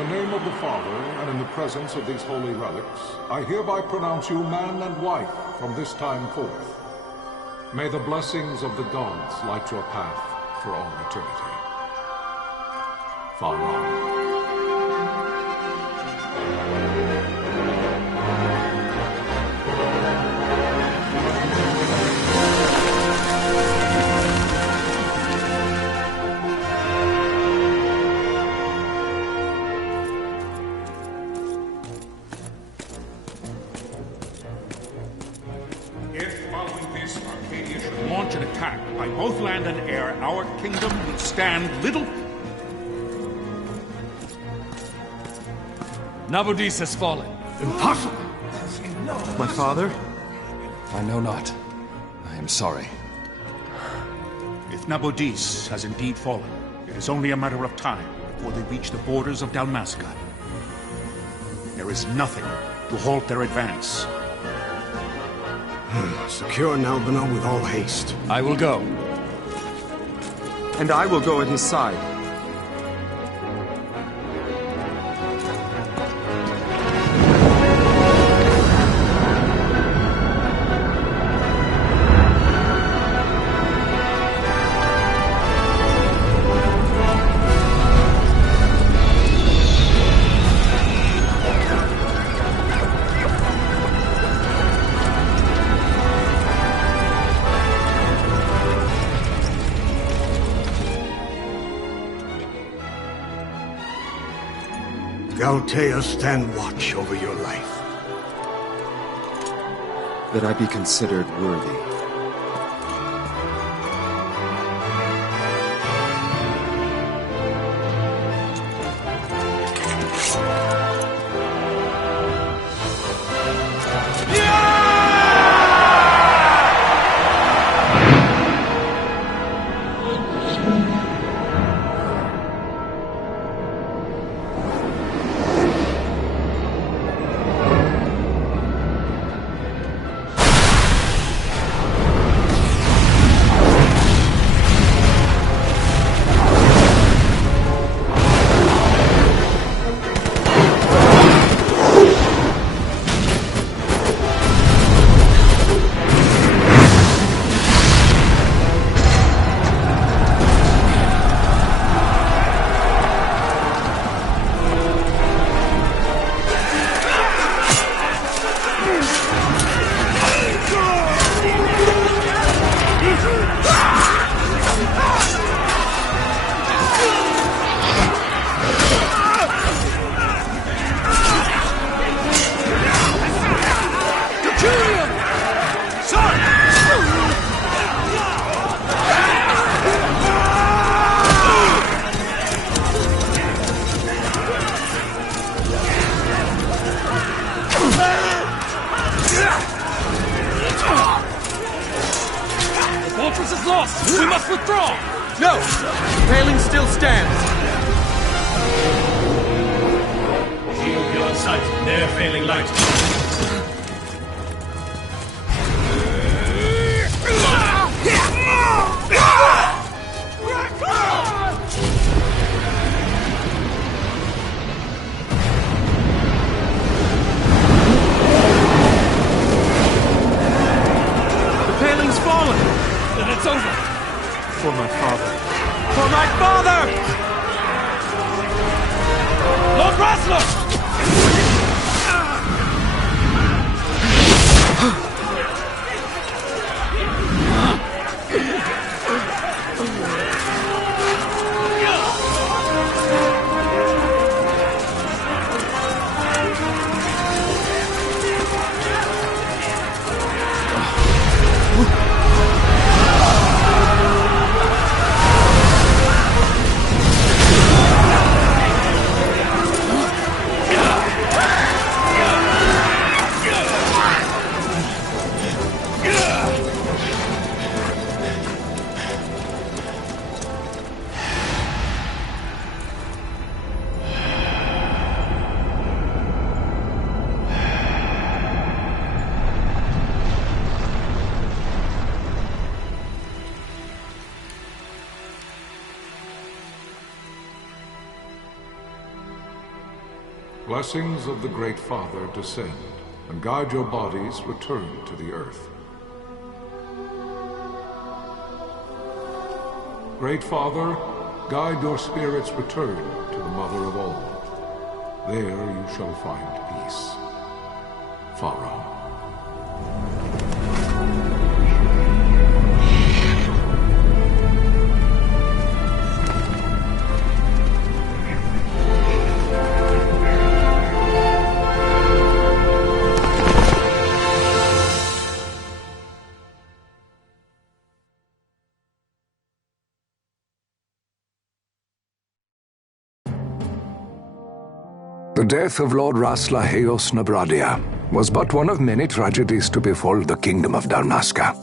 the name of the Father, and in the presence of these holy relics, I hereby pronounce you man and wife from this time forth. May the blessings of the gods light your path for all eternity. Far on. By both land and air, our kingdom would stand little... Nabudis has fallen. Impossible! My father? I know not. I am sorry. If Nabudis has indeed fallen, it is only a matter of time before they reach the borders of Dalmasca. There is nothing to halt their advance. Secure Nalbina with all haste. I will go. And I will go at his side. Galtea, stand watch over your life. That I be considered worthy. We must withdraw! No! The paling still stands! Shield beyond sight, ne'er failing light. The paling's fallen! Then it's over! For my father. For my father! Lord Rasler! blessings of the Great Father descend, and guide your bodies return to the earth. Great Father, guide your spirits return to the Mother of all. There you shall find peace. Pharaoh. The death of Lord Rasla Heos Nabradia was but one of many tragedies to befall the kingdom of Dalmasca.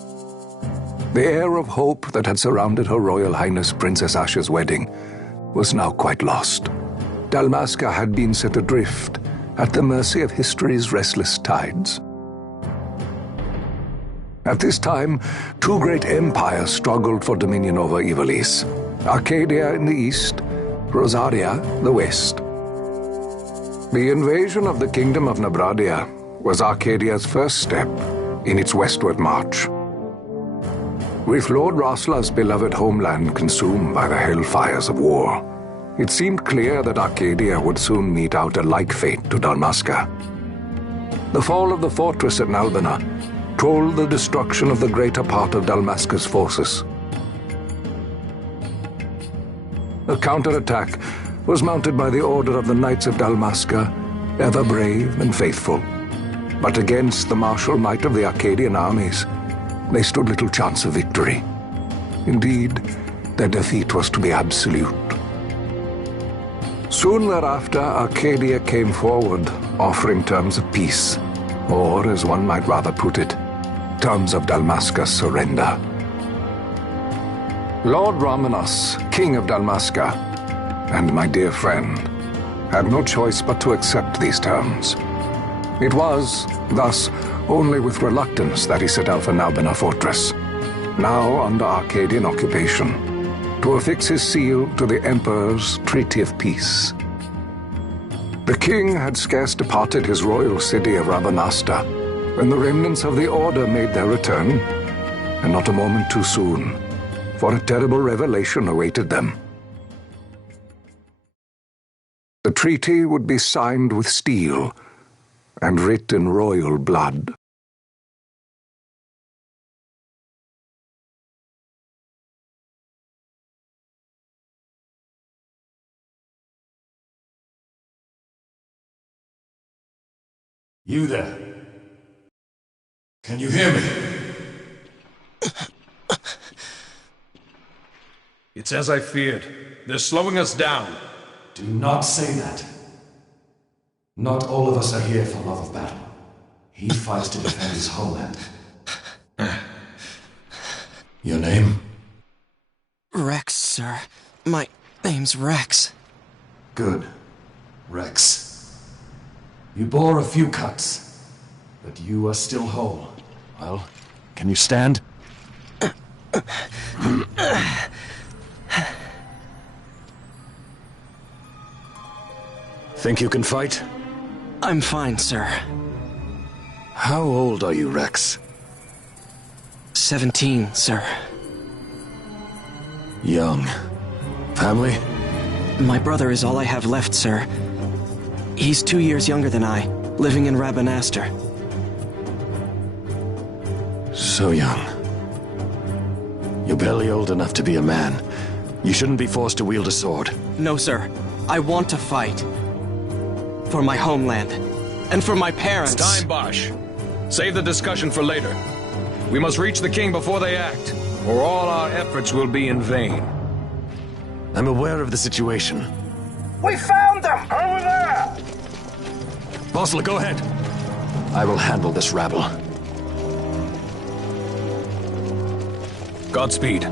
The air of hope that had surrounded Her Royal Highness Princess Asha's wedding was now quite lost. Dalmasca had been set adrift at the mercy of history's restless tides. At this time, two great empires struggled for dominion over Ivalice: Arcadia in the east, Rosaria the west. The invasion of the Kingdom of Nabradia was Arcadia's first step in its westward march. With Lord Rasla's beloved homeland consumed by the hellfires of war, it seemed clear that Arcadia would soon mete out a like fate to Dalmasca. The fall of the fortress at Nalbina told the destruction of the greater part of Dalmasca's forces. A counterattack was mounted by the Order of the Knights of Dalmasca, ever brave and faithful. But against the martial might of the Arcadian armies, they stood little chance of victory. Indeed, their defeat was to be absolute. Soon thereafter, Arcadia came forward, offering terms of peace, or, as one might rather put it, terms of Dalmasca's surrender. Lord Ramenas, King of Dalmasca, and my dear friend, had no choice but to accept these terms. It was, thus, only with reluctance that he set out for Nalbina Fortress, now under Arcadian occupation, to affix his seal to the Emperor's Treaty of Peace. The king had scarce departed his royal city of Rabanasta when the remnants of the Order made their return, and not a moment too soon, for a terrible revelation awaited them. The treaty would be signed with steel and writ in royal blood. You there? Can you hear me? It's as I feared. They're slowing us down. Do not say that. Not all of us are here for love of battle. He fights to defend his homeland. Your name? Rex, sir. My name's Rex. Good. Rex. You bore a few cuts, but you are still whole. Well, can you stand? Think you can fight? I'm fine, sir. How old are you, Rex? 17, sir. Young. Family? My brother is all I have left, sir. He's 2 years younger than I, living in Rabanaster. So young. You're barely old enough to be a man. You shouldn't be forced to wield a sword. No, sir. I want to fight. For my homeland. And for my parents. It's time, Bosch. Save the discussion for later. We must reach the king before they act, or all our efforts will be in vain. I'm aware of the situation. We found them! Over there! Bosler, go ahead. I will handle this rabble. Godspeed.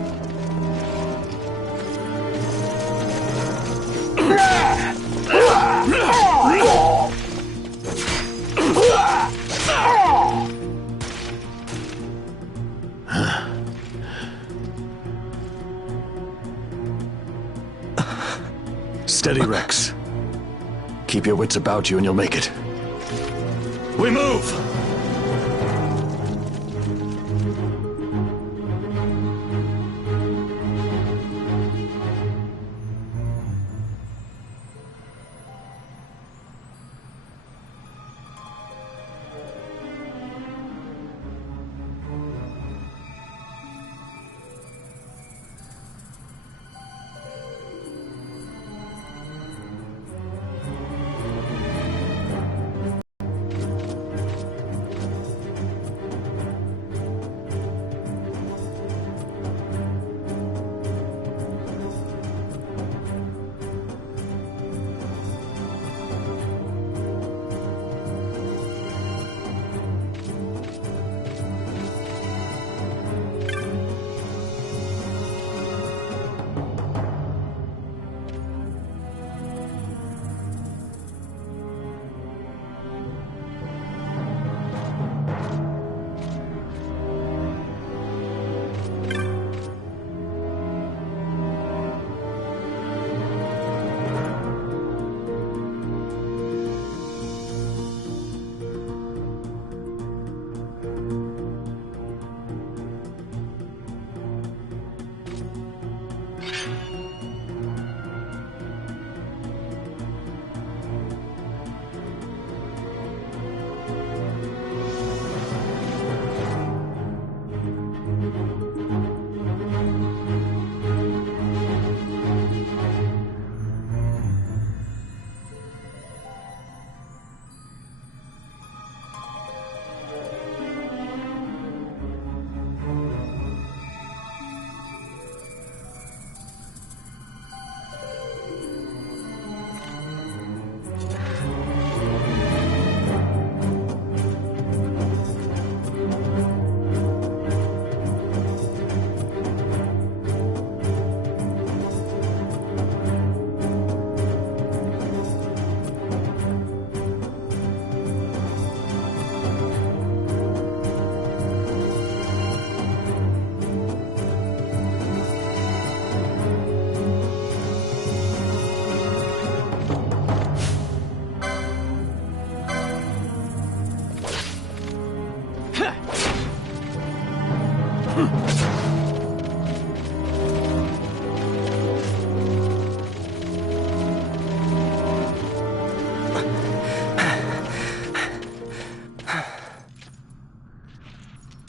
Steady, Rex. Keep your wits about you and you'll make it. We move!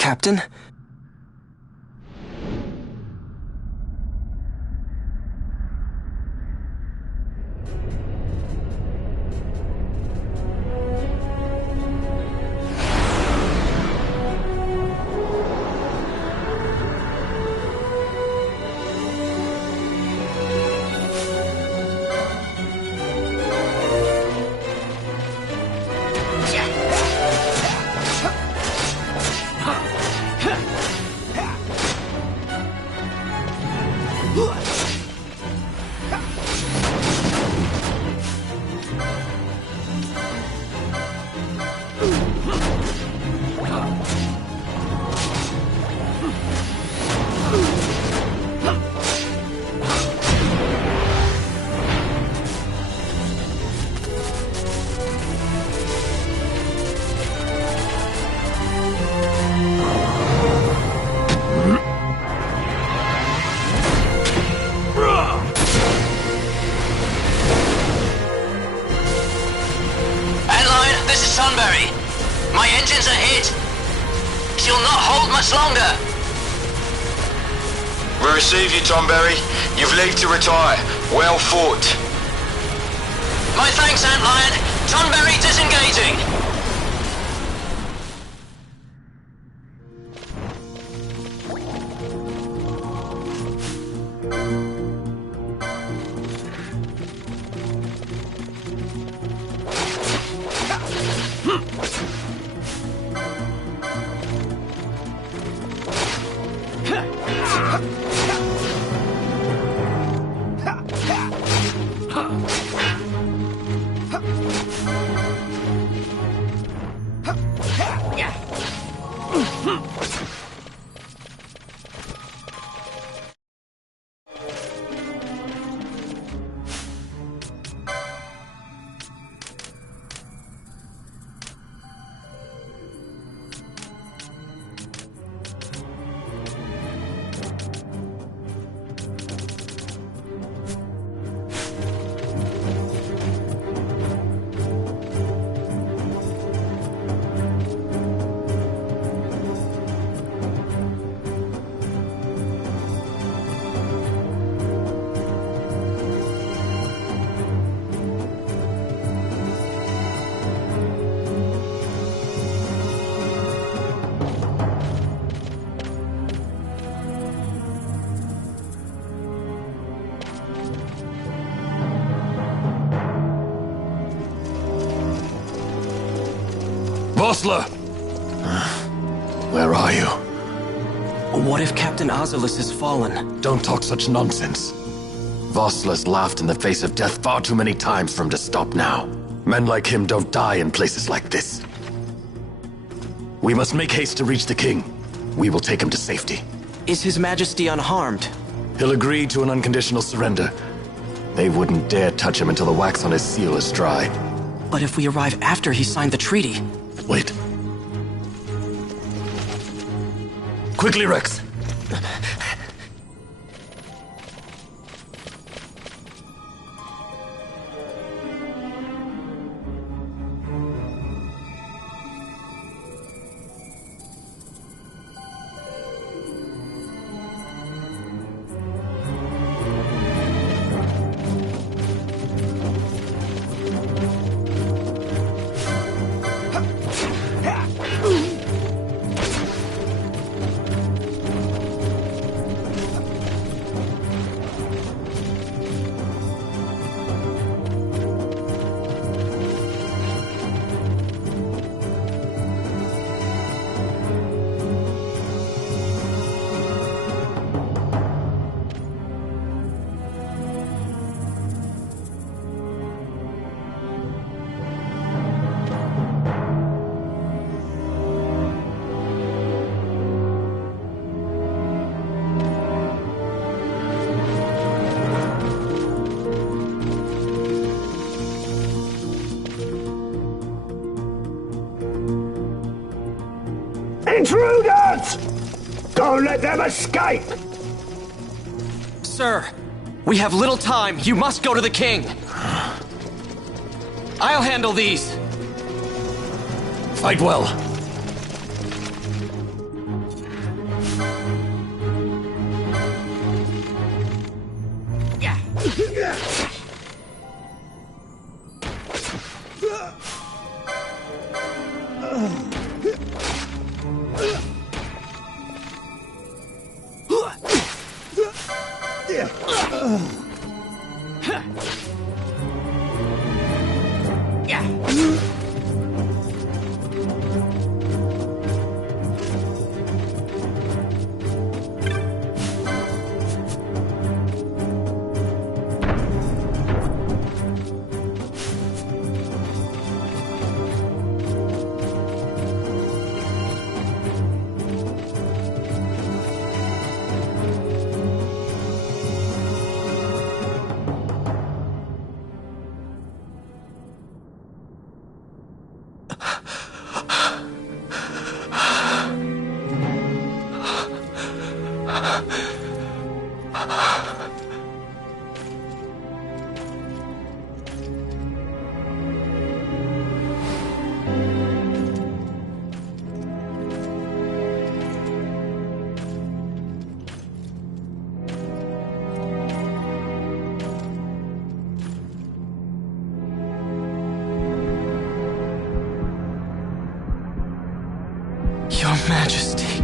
Captain? My engines are hit! She'll not hold much longer! We receive you, Tomberry. You've leave to retire. Well fought. My thanks, Antlion. Tonberry disengaging! Chancellor! Where are you? What if Captain Ivalice has fallen? Don't talk such nonsense. Vosla's laughed in the face of death far too many times for him to stop now. Men like him don't die in places like this. We must make haste to reach the king. We will take him to safety. Is His Majesty unharmed? He'll agree to an unconditional surrender. They wouldn't dare touch him until the wax on his seal is dry. But if we arrive after he signed the treaty... Wait. Quickly, Rex! Intruders! Don't let them escape! Sir, we have little time. You must go to the king. I'll handle these. Fight well. Your Majesty.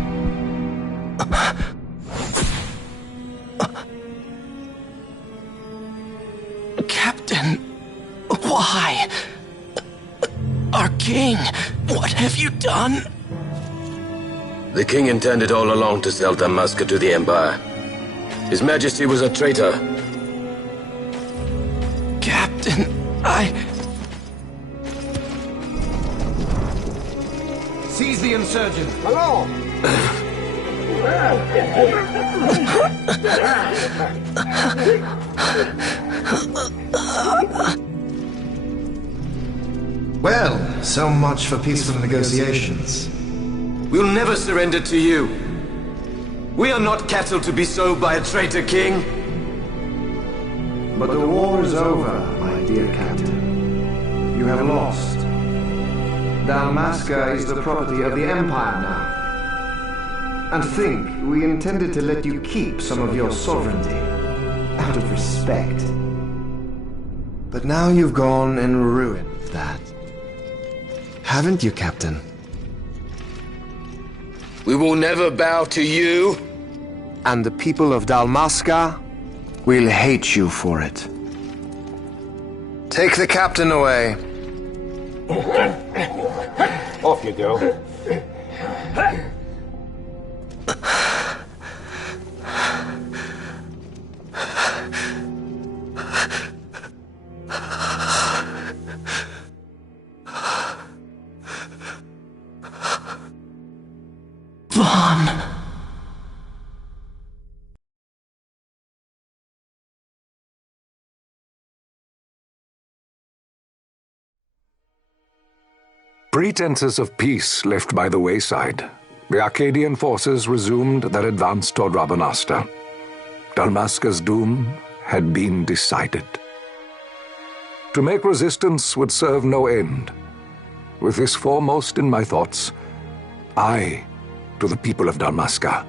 Captain, why? Our king, what have you done? The king intended all along to sell Dalmasca to the Empire. His Majesty was a traitor. Captain, Seize the insurgent. Hello! Well, so much for peaceful negotiations. We'll never surrender to you. We are not cattle to be sold by a traitor king. But the war is over, my dear Captain. You have lost. Dalmasca is the property of the Empire now. And think, we intended to let you keep some of your sovereignty, out of respect. But now you've gone and ruined that. Haven't you, Captain? We will never bow to you. And the people of Dalmasca will hate you for it. Take the captain away. Off you go. Vaughn. Pretenses of peace left by the wayside, the Arcadian forces resumed their advance toward Rabanasta. Dalmasca's doom had been decided. To make resistance would serve no end. With this foremost in my thoughts, I, to the people of Dalmasca.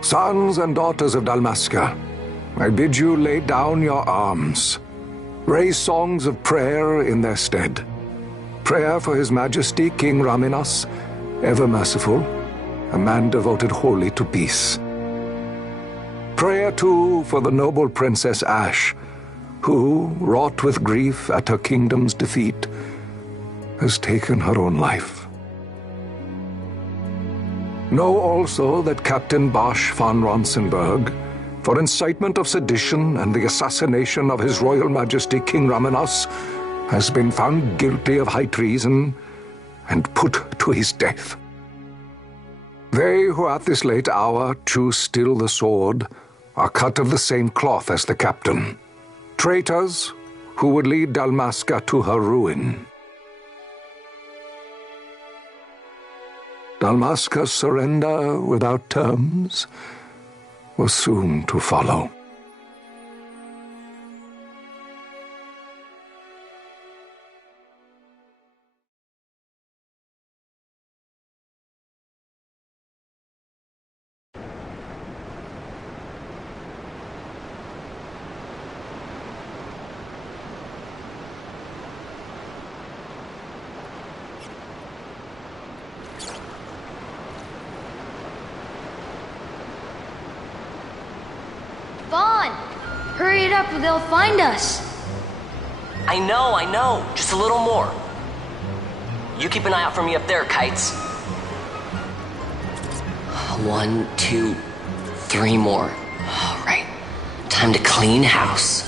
Sons and daughters of Dalmasca, I bid you lay down your arms. Raise songs of prayer in their stead. Prayer for His Majesty King Raminas, ever merciful, a man devoted wholly to peace. Prayer, too, for the noble Princess Ash, who, wrought with grief at her kingdom's defeat, has taken her own life. Know also that Captain Bosch von Ronsenberg, for incitement of sedition and the assassination of His Royal Majesty King Raminas, has been found guilty of high treason and put to his death. They who at this late hour choose still the sword are cut of the same cloth as the captain, traitors who would lead Dalmasca to her ruin. Dalmasca's surrender without terms was soon to follow. Vaughn! Hurry it up or they'll find us! I know. Just a little more. You keep an eye out for me up there, Kites. 1, 2, 3 more. All right. Time to clean house.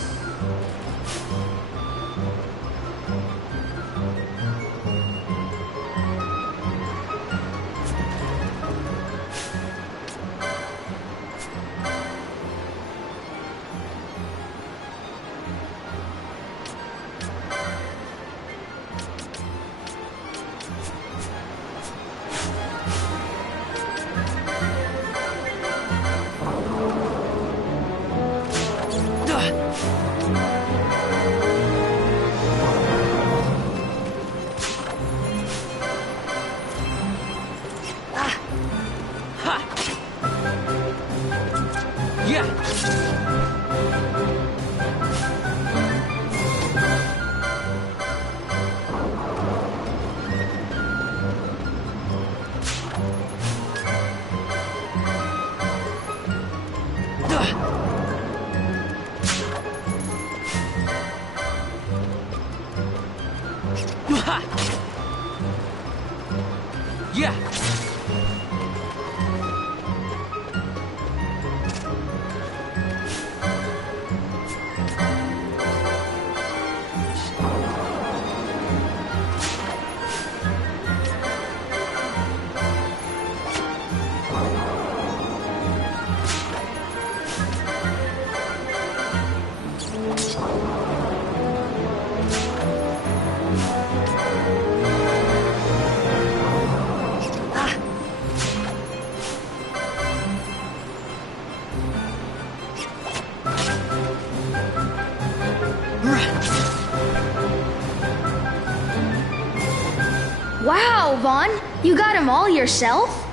Wow, Vaughn! You got him all yourself?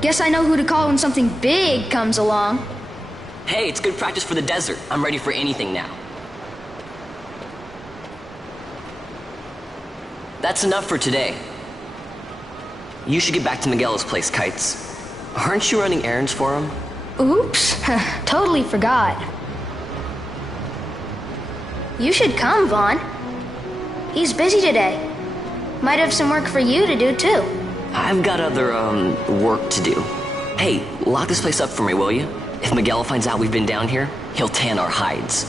Guess I know who to call when something big comes along. Hey, it's good practice for the desert. I'm ready for anything now. That's enough for today. You should get back to Miguel's place, Kites. Aren't you running errands for him? Oops, totally forgot. You should come, Vaughn. He's busy today. Might have some work for you to do, too. I've got other, work to do. Hey, lock this place up for me, will you? If Miguel finds out we've been down here, he'll tan our hides.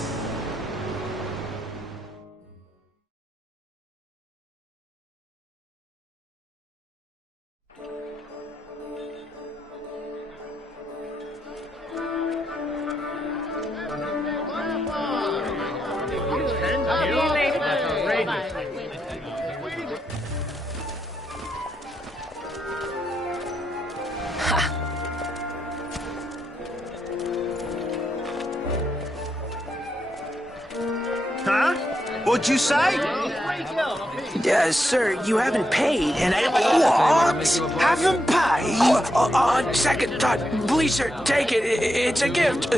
What'd you say? Sir, you haven't paid, and I... What? Haven't paid? On second thought, please, sir, take it. It's a gift.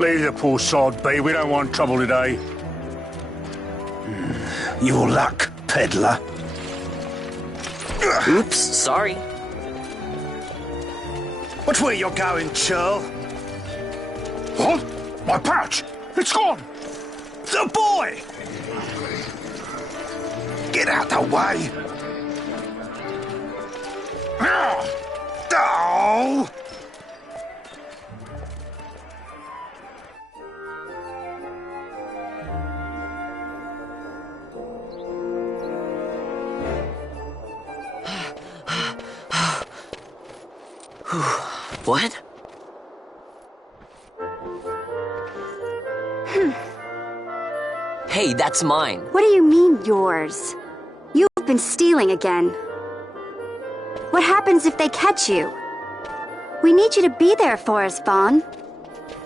Leave the poor sod be. We don't want trouble today. Your luck, peddler. Oops, sorry. Watch where you're going, churl. What? My pouch! It's gone! The boy! Get out the way! Oh! What? Hey, that's mine. What do you mean, yours? You've been stealing again. What happens if they catch you? We need you to be there for us, Vaughn.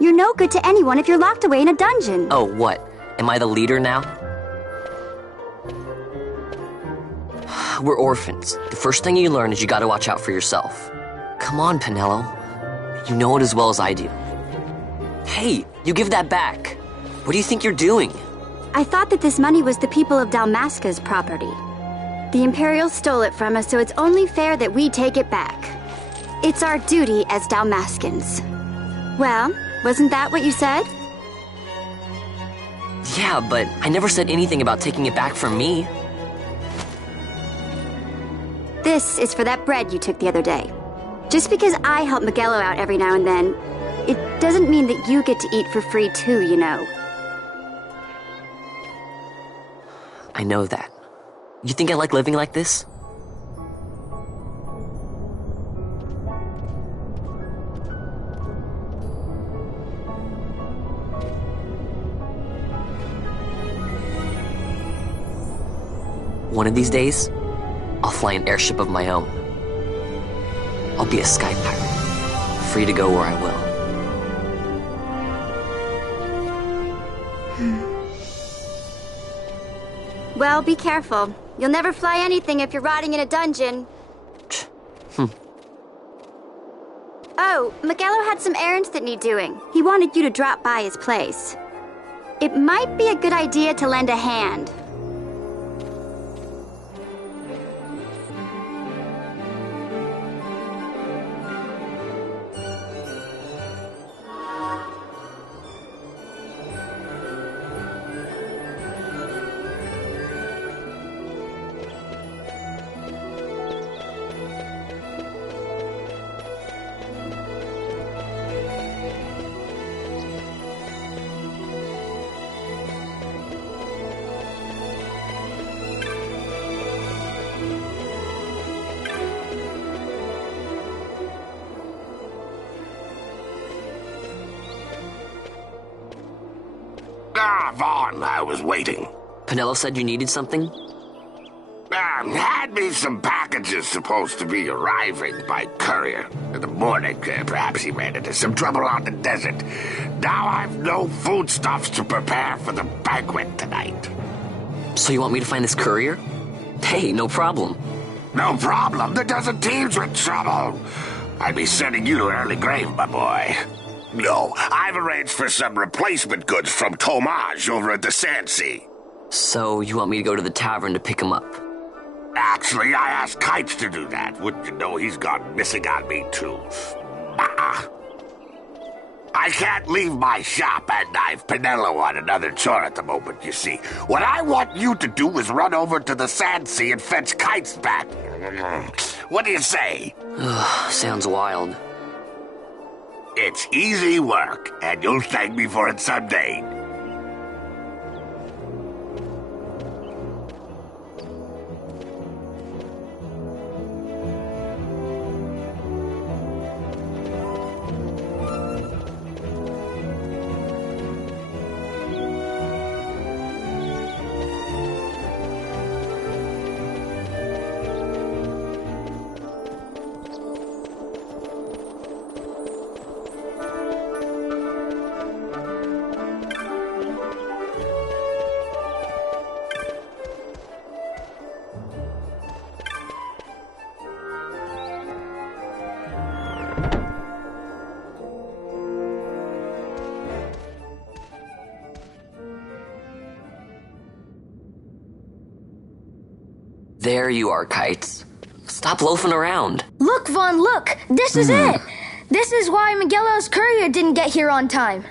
You're no good to anyone if you're locked away in a dungeon. Oh, what? Am I the leader now? We're orphans. The first thing you learn is you gotta watch out for yourself. Come on, Pinello. You know it as well as I do. Hey, you give that back. What do you think you're doing? I thought that this money was the people of Dalmasca's property. The Imperials stole it from us, so it's only fair that we take it back. It's our duty as Dalmascans. Well, wasn't that what you said? Yeah, but I never said anything about taking it back from me. This is for that bread you took the other day. Just because I help Miguelo out every now and then, it doesn't mean that you get to eat for free too, you know. I know that. You think I like living like this? One of these days, I'll fly an airship of my own. I'll be a sky pirate, free to go where I will. Well, be careful. You'll never fly anything if you're rotting in a dungeon. Oh, Miguelo had some errands that need doing. He wanted you to drop by his place. It might be a good idea to lend a hand. Vaughn, I was waiting. Pinello said you needed something? Had me some packages supposed to be arriving by courier. In the morning, perhaps he ran into some trouble on the desert. Now I've no foodstuffs to prepare for the banquet tonight. So you want me to find this courier? Hey, no problem. No problem. The desert teems with trouble. I'd be sending you to an early grave, my boy. No, I've arranged for some replacement goods from Tomage over at the Sandsea. So you want me to go to the tavern to pick him up? Actually, I asked Kites to do that. Wouldn't you know he's gone missing on me, too. I can't leave my shop and I've Pinello on another chore at the moment, you see. What I want you to do is run over to the Sand Sea and fetch Kites back. What do you say? Sounds wild. It's easy work, and you'll thank me for it someday. There you are, Kites. Stop loafing around. Look, Vaughn, look! This is it! This is why Miguelo's courier didn't get here on time.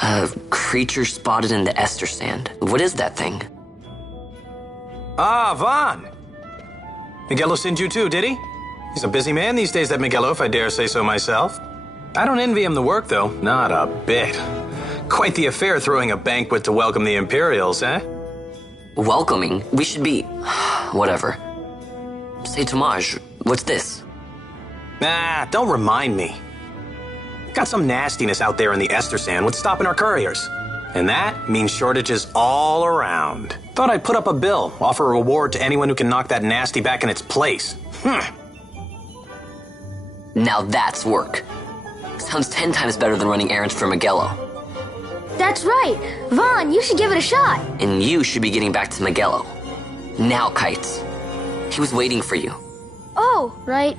A creature spotted in the Ester Sand. What is that thing? Ah, Vaughn! Miguelo sent you too, did he? He's a busy man these days, that Miguelo, if I dare say so myself. I don't envy him the work, though. Not a bit. Quite the affair throwing a banquet to welcome the Imperials, eh? Welcoming? We should be... whatever. Say, Tomaj, what's this? Nah, don't remind me. Got some nastiness out there in the Ester Sand. What's stopping our couriers? And that means shortages all around. Thought I'd put up a bill, offer a reward to anyone who can knock that nasty back in its place. Now that's work. Sounds 10 times better than running errands for Miguelo. That's right! Vaughn, you should give it a shot! And you should be getting back to Miguelo. Now, Kites. He was waiting for you. Oh, right.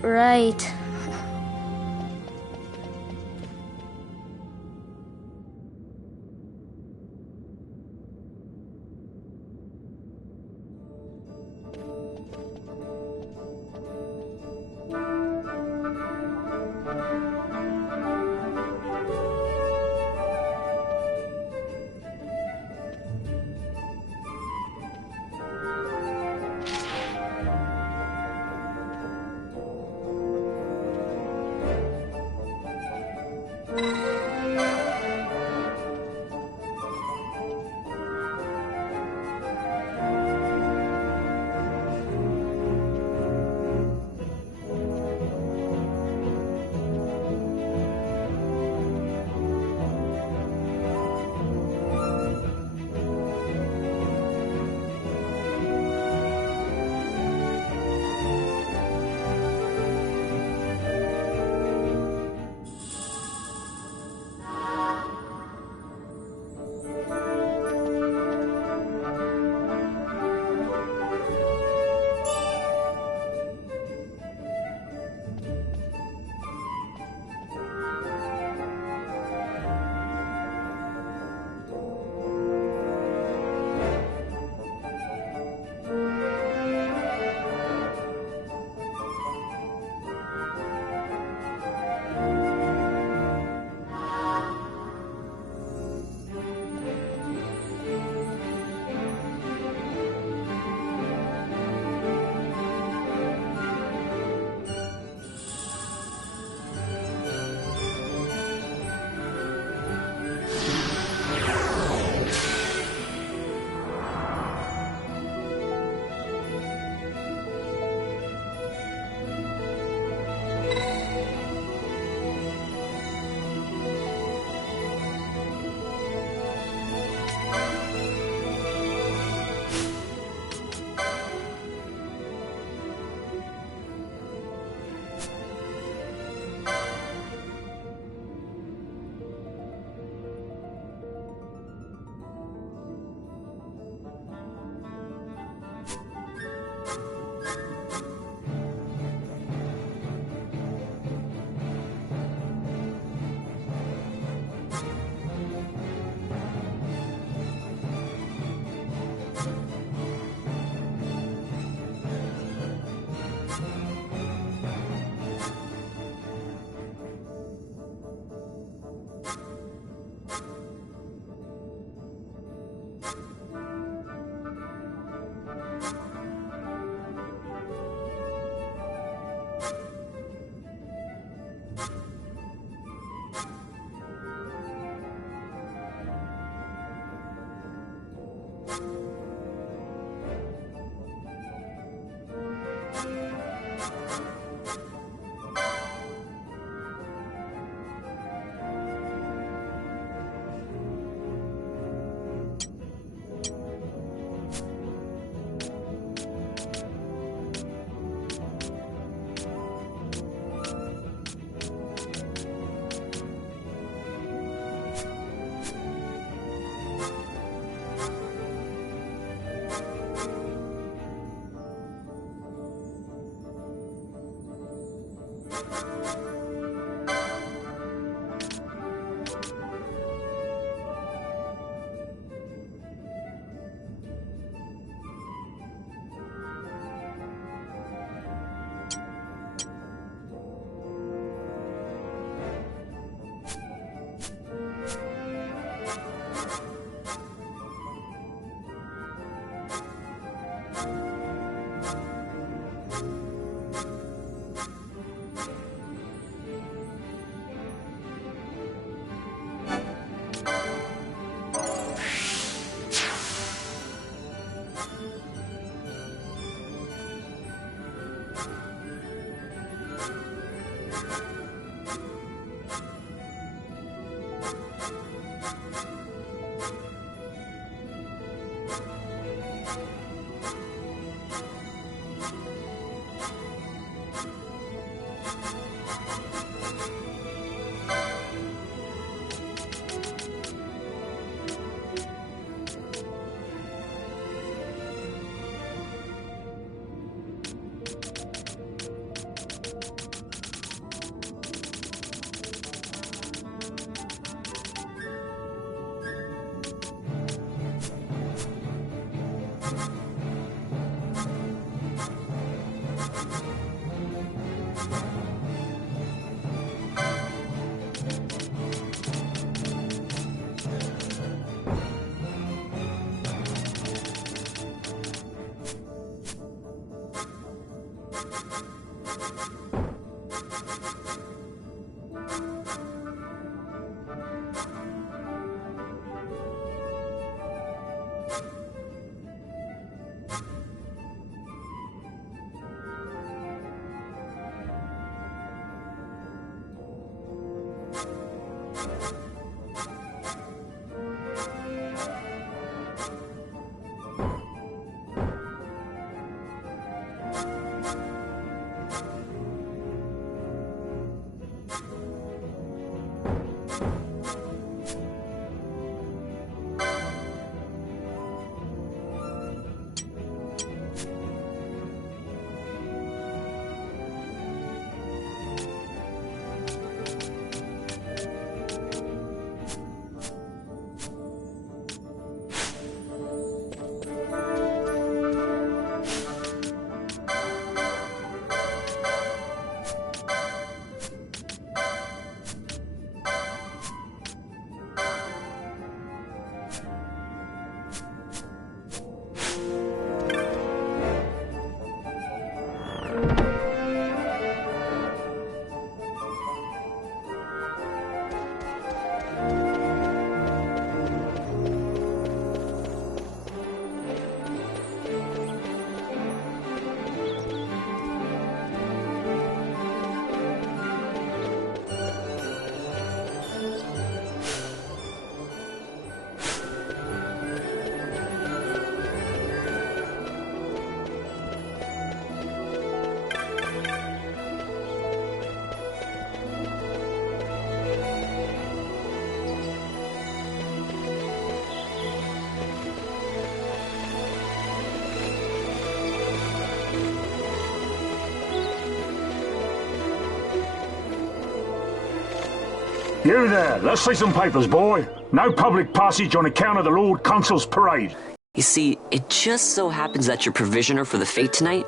You there, let's see some papers, boy. No public passage on account of the Lord Consul's parade. You see, it just so happens that your provisioner for the fete tonight,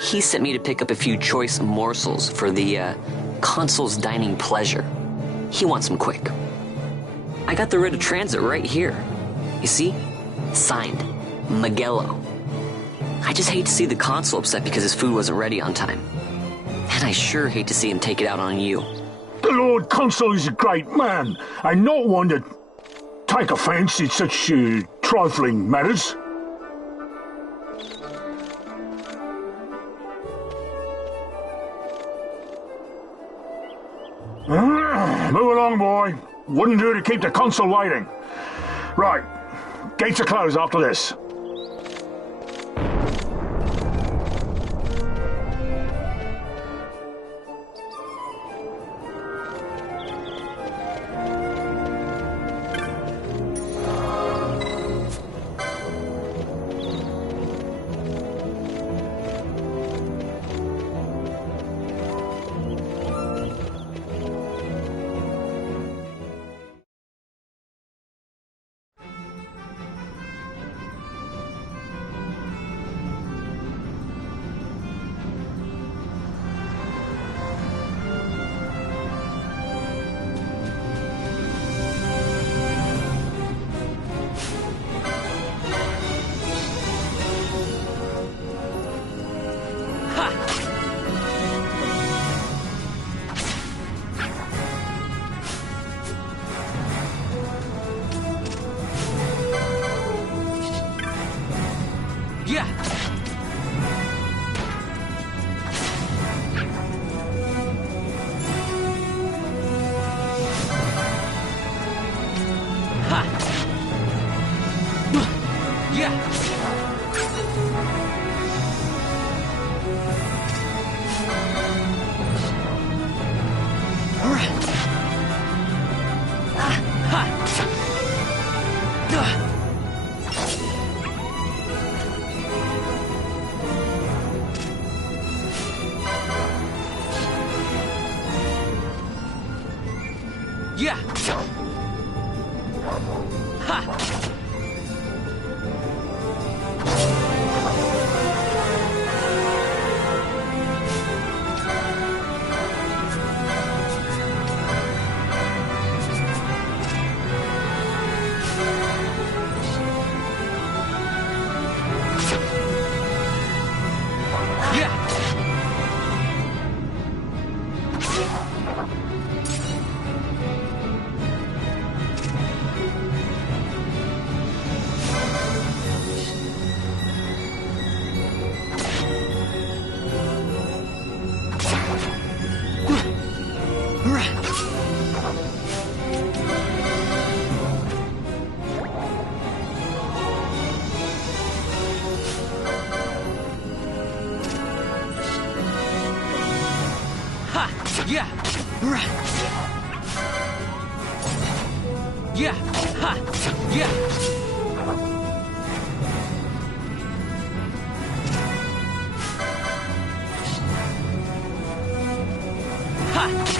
he sent me to pick up a few choice morsels for the, Consul's dining pleasure. He wants them quick. I got the writ of transit right here. You see? Signed, Magello. I just hate to see the Consul upset because his food wasn't ready on time. And I sure hate to see him take it out on you. The Lord Consul is a great man, and not one to take offence in such trifling matters. Move along, boy. Wouldn't do to keep the Consul waiting. Right, gates are closed after this. Yeah. Ha. Yeah. Yeah. Ha. Yeah. Ha.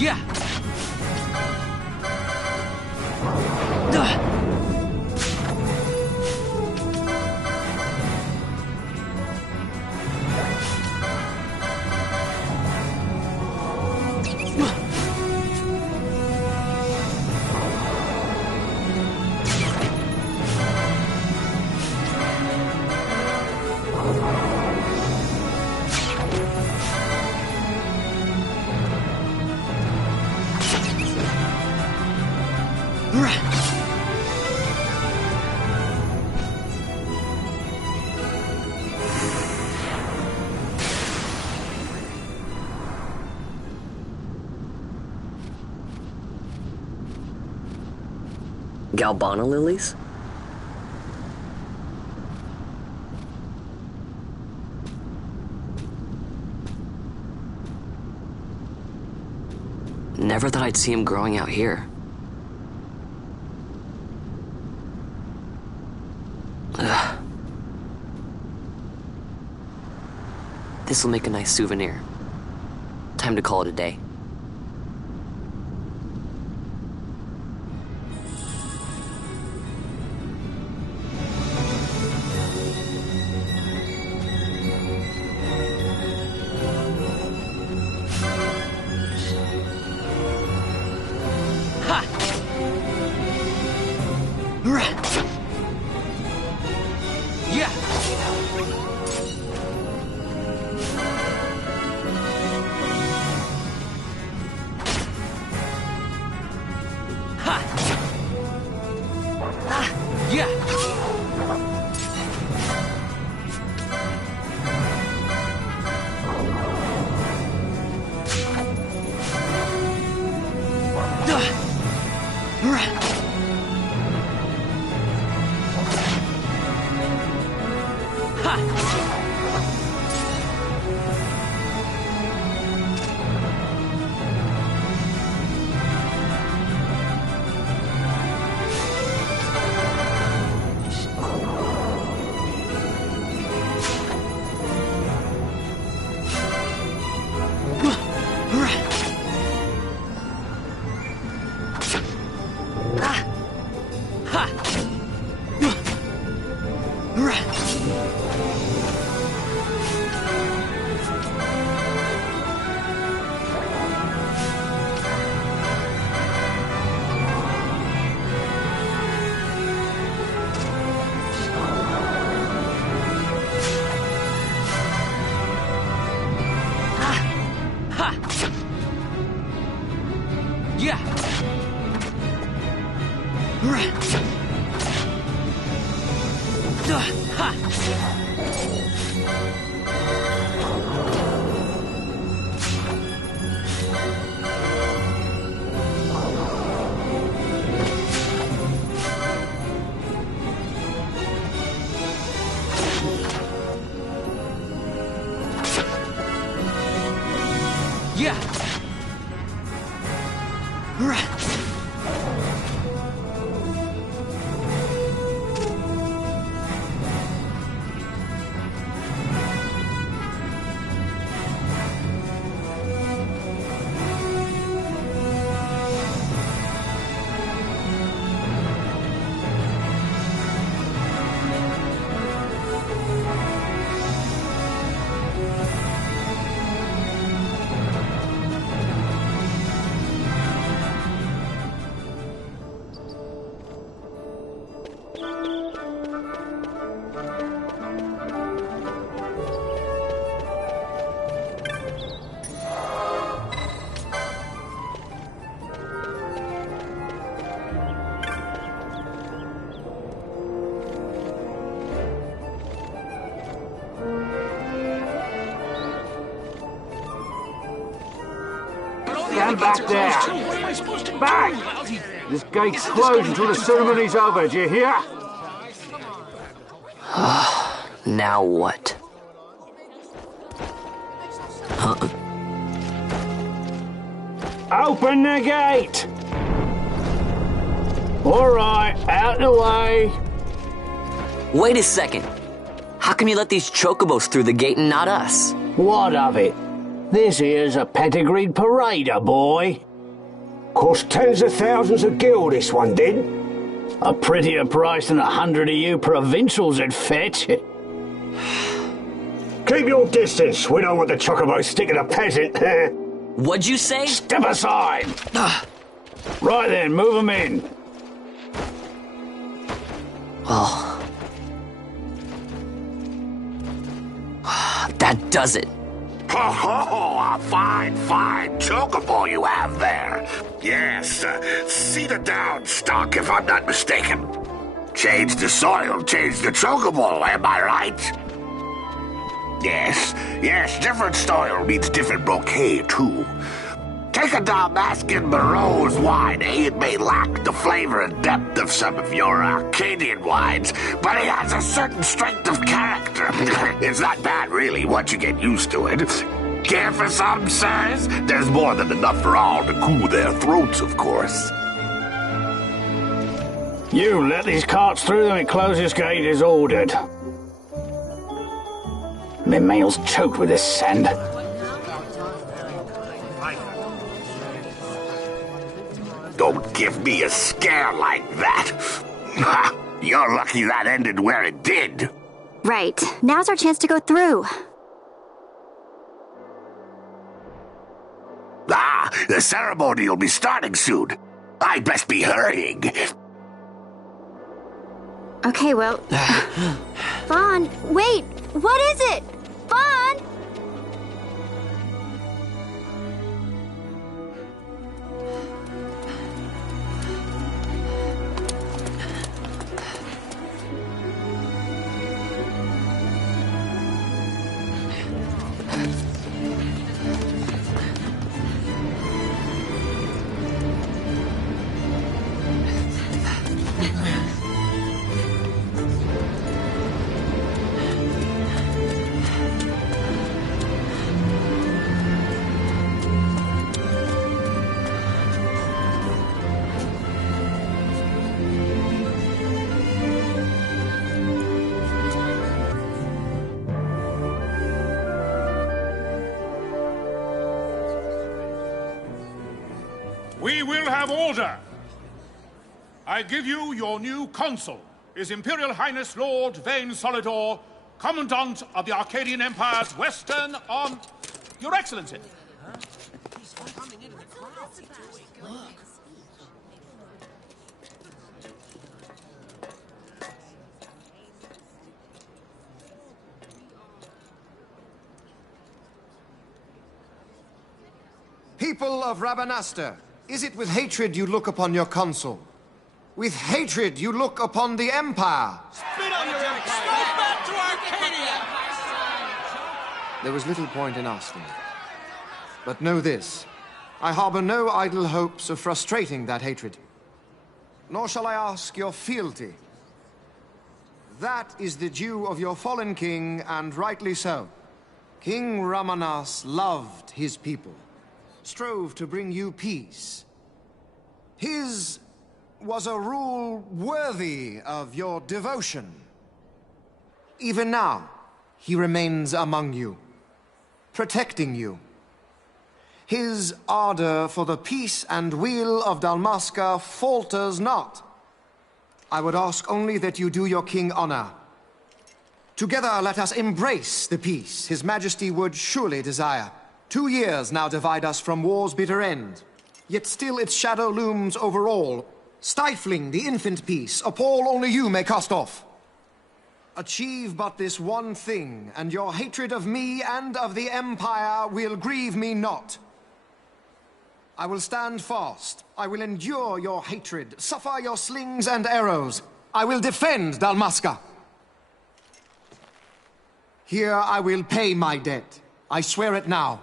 Yeah. Right. Galbana lilies? Never thought I'd see him growing out here. Ugh. This'll make a nice souvenir. Time to call it a day. Stand back there! Back! This gate's closed until the ceremony's over, do you hear? Now what? Open the gate! Alright, out the way! Wait a second! How come you let these chocobos through the gate and not us? What of it? This here's a pedigreed parader, boy. Cost tens of thousands of gil, this one did. A prettier price than 100 of you provincials would fetch. Keep your distance. We don't want the chocobo sticking a peasant. What'd you say? Step aside. Right then, move them in. Well, that does it. Ho, a fine chocobo you have there. Yes, cedar down stock if I'm not mistaken. Change the soil, change the chocobo, am I right? Yes, different soil means different bouquet too. Take a Dalmascan Moreau's wine, eh? It may lack the flavor and depth of some of your Arcadian wines, but it has a certain strength of character. It's not bad, really, once you get used to it. Care for some, sirs? There's more than enough for all to cool their throats, of course. You let these carts through the closest gate is ordered. My mail's choked with this sand. Don't give me a scare like that. You're lucky that ended where it did. Right. Now's our chance to go through. The ceremony will be starting soon. I'd best be hurrying. Okay, well... Vaughn, wait! What is it? Vaughn! We will have order. I give you your new consul, His Imperial Highness Lord Vane Solidor, Commandant of the Arcadian Empire's Western on... Your Excellency. People of Rabanastre, is it with hatred you look upon your consul? With hatred you look upon the Empire? Spit on your empire! Straight back to Arcadia! There was little point in asking. But know this, I harbor no idle hopes of frustrating that hatred. Nor shall I ask your fealty. That is the due of your fallen king, and rightly so. King Ramanas loved his people, strove to bring you peace. His was a rule worthy of your devotion. Even now, he remains among you, protecting you. His ardor for the peace and weal of Dalmasca falters not. I would ask only that you do your king honor. Together let us embrace the peace His Majesty would surely desire. 2 years now divide us from war's bitter end, yet still its shadow looms over all, stifling the infant peace a pall only you may cast off. Achieve but this one thing, and your hatred of me and of the Empire will grieve me not. I will stand fast. I will endure your hatred, suffer your slings and arrows. I will defend Dalmasca. Here I will pay my debt. I swear it now.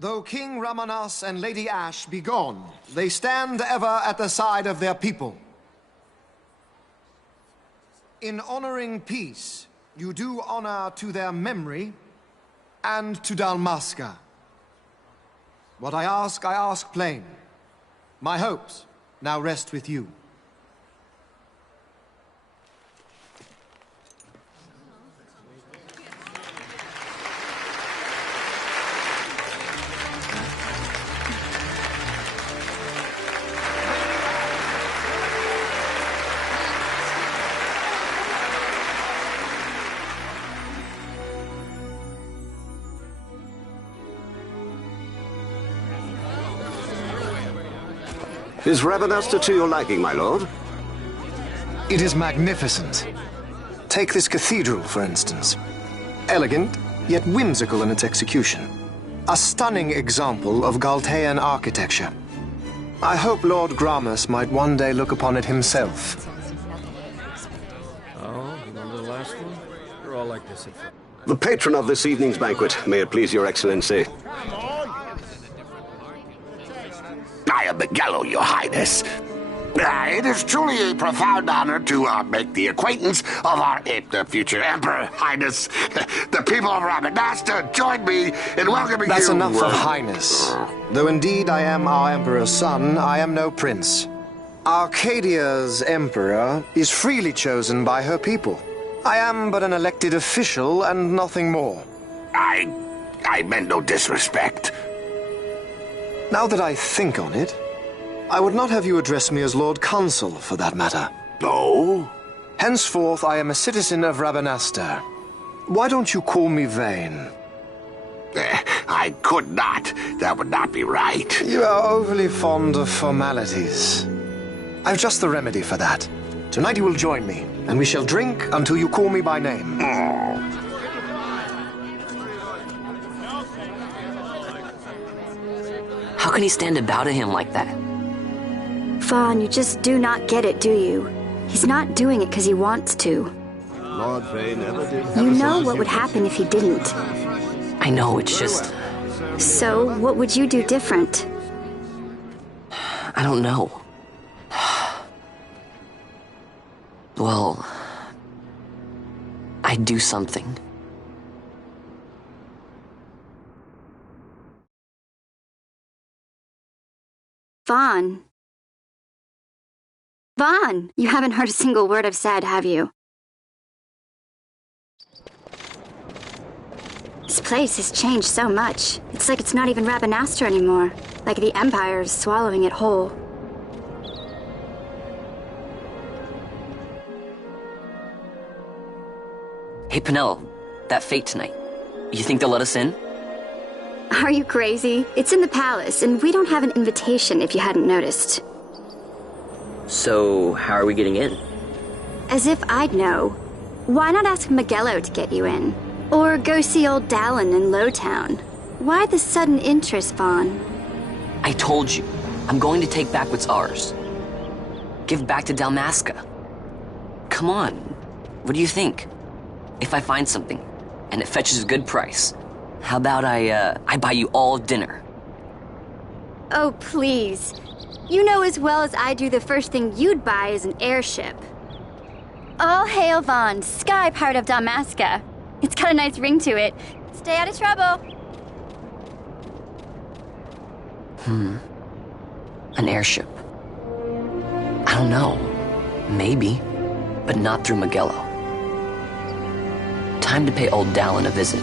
Though King Ramanas and Lady Ash be gone, they stand ever at the side of their people. In honoring peace, you do honor to their memory and to Dalmasca. What I ask plain. My hopes now rest with you. Is Rabanastre to your liking, my lord? It is magnificent. Take this cathedral, for instance. Elegant, yet whimsical in its execution. A stunning example of Galtean architecture. I hope Lord Gramus might one day look upon it himself. Oh, remember the last one? You're all like this. The patron of this evening's banquet, may it please your excellency. I am Miguelo, Your Highness. It is truly a profound honor to make the acquaintance of our future Emperor, Highness. The people of Rabanasta join me in welcoming you. That's enough of Highness. Though indeed I am our Emperor's son, I am no prince. Arcadia's Emperor is freely chosen by her people. I am but an elected official and nothing more. I meant no disrespect. Now that I think on it, I would not have you address me as Lord Consul, for that matter. No? Henceforth, I am a citizen of Rabanasta. Why don't you call me Vane? I could not. That would not be right. You are overly fond of formalities. I've just the remedy for that. Tonight you will join me, and we shall drink until you call me by name. How can he stand about him like that? Vaughn, you just do not get it, do you? He's not doing it because he wants to. Lord Vane never did. You know what would happen if he didn't. I know, it's just... So, what would you do different? I don't know. Well... I'd do something. Vaughn. Vaughn! You haven't heard a single word I've said, have you? This place has changed so much. It's like it's not even Rabanasta anymore. Like the Empire is swallowing it whole. Hey, Penelo, that fete tonight. You think they'll let us in? Are you crazy? It's in the palace, and we don't have an invitation if you hadn't noticed. So, how are we getting in? As if I'd know. Why not ask Miguelo to get you in? Or go see old Dallin in Lowtown? Why the sudden interest, Vaughn? I told you, I'm going to take back what's ours. Give back to Dalmasca. Come on, what do you think? If I find something, and it fetches a good price, how about I buy you all dinner? Oh, please. You know as well as I do the first thing you'd buy is an airship. All hail Vaughn, sky part of Dalmasca. It's got a nice ring to it. Stay out of trouble. An airship. I don't know. Maybe. But not through Miguelo. Time to pay old Dallin a visit.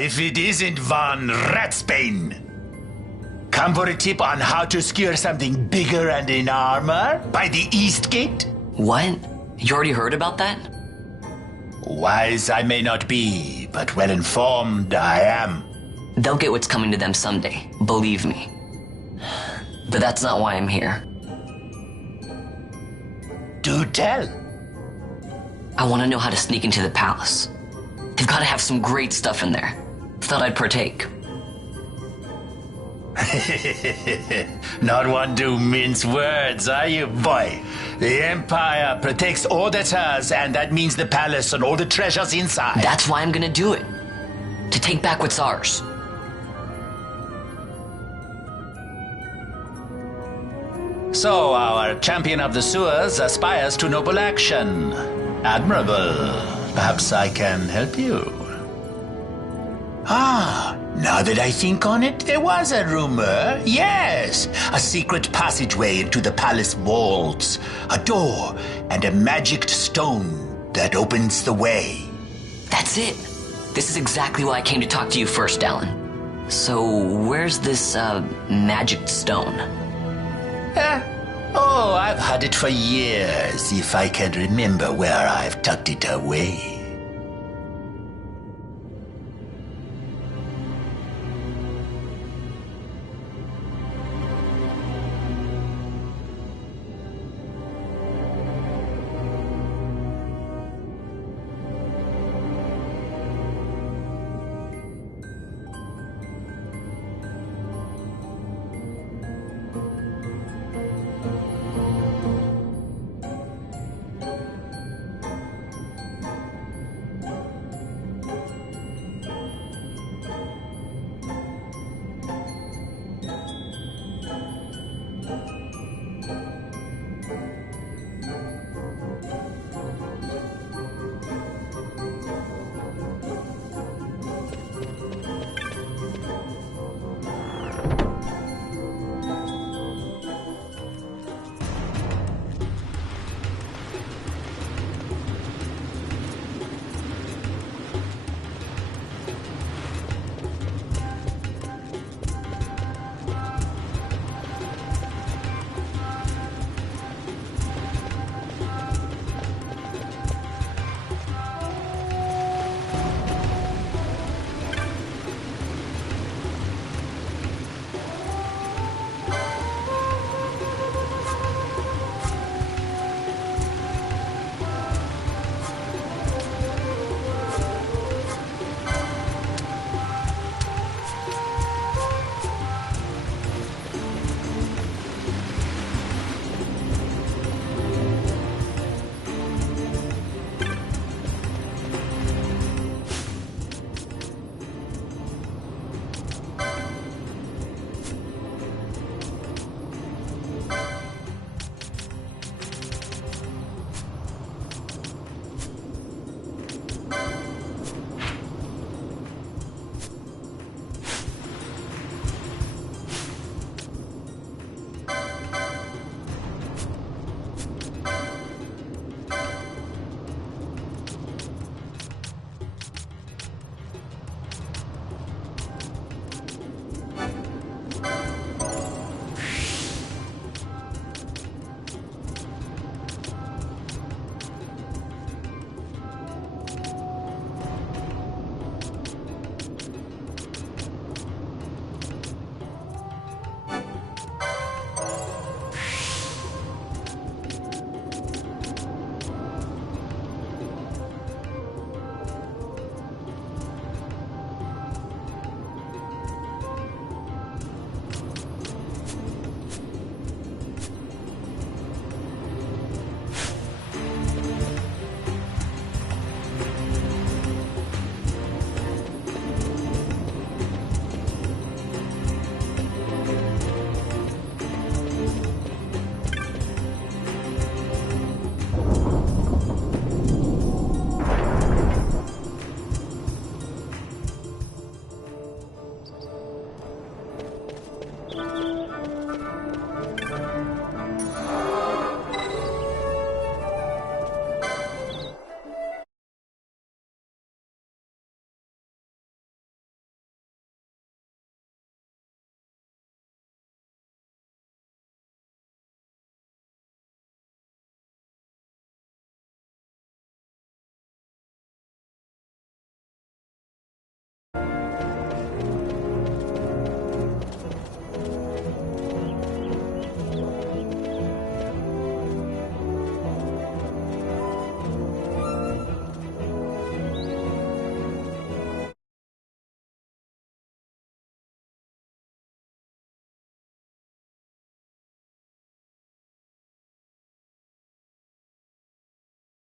if it isn't Von Ratsbane. Come for a tip on how to secure something bigger and in armor by the East Gate? What? You already heard about that? Wise I may not be, but well informed I am. They'll get what's coming to them someday, believe me. But that's not why I'm here. Do tell. I want to know how to sneak into the palace. They've got to have some great stuff in there. Thought I'd partake. Not one to mince words, are you, boy? The Empire protects all that's hers, and that means the palace and all the treasures inside. That's why I'm gonna do it. To take back what's ours. So, our champion of the sewers aspires to noble action. Admirable. Perhaps I can help you. Now that I think on it, there was a rumor. Yes, a secret passageway into the palace vaults. A door and a magic stone that opens the way. That's it. This is exactly why I came to talk to you first, Alan. So, where's this, magic stone? Oh, I've had it for years, if I can remember where I've tucked it away.